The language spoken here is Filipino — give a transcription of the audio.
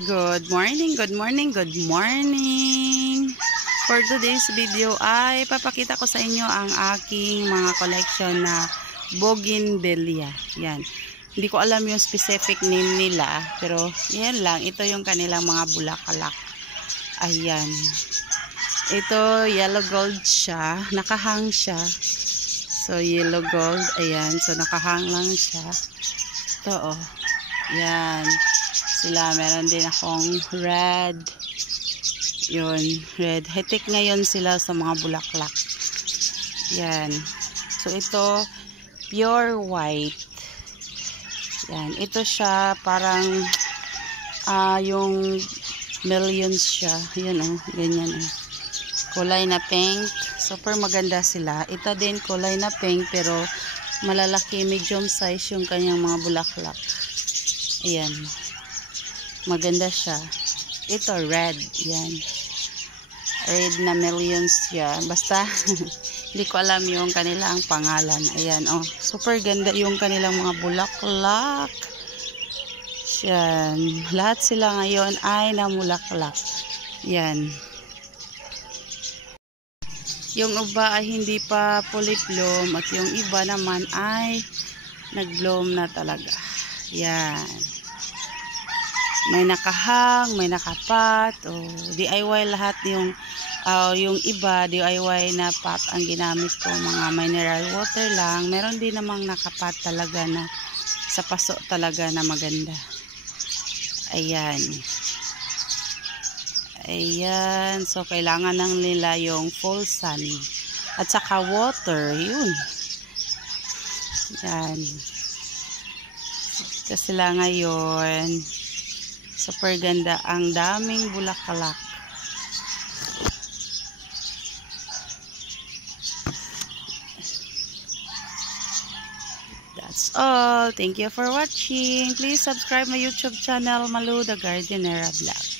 Good morning, good morning, good morning. For today's video ay papakita ko sa inyo ang aking mga collection na bougainvillea. Yan. Hindi ko alam yung specific name nila, pero yan lang. Ito yung kanilang mga bulaklak. Ayan. Ito, yellow gold siya. Nakahang siya. So, yellow gold. Ayan. So, nakahang lang siya. Ito, oh. Yan. Sila, meron din akong red. Yun, red. Hitik ngayon sila sa mga bulaklak. Yan. So, ito, pure white. Yan. Ito siya, parang, yung millions siya. Yan, oh. Ganyan, oh. Kulay na pink. Super maganda sila. Ito din, kulay na pink, pero malalaki, medium size yung kanyang mga bulaklak. Ayan. Maganda siya. Ito, red. Yan. Red na millions siya. Basta, hindi ko alam yung kanilang pangalan. Ayan, oh. Super ganda yung kanilang mga bulaklak. Yan. Lahat sila ngayon ay namulaklak. Yan. Yung iba ay hindi pa fully bloom at yung iba naman ay nag-bloom na talaga. Yan. May nakahang, may nakapat, DIY lahat yung iba, DIY na pot ang ginamit ko, mga mineral water lang. Meron din namang nakapat talaga na sa paso talaga na maganda. Ayan. Ayan, so kailangan ng nila yung full sun at saka water, yun. Yan. Kasi sila ngayon super ganda, ang daming bulaklak. That's all. Thank you for watching. Please subscribe my YouTube channel, Malu the Gardenera Vlog.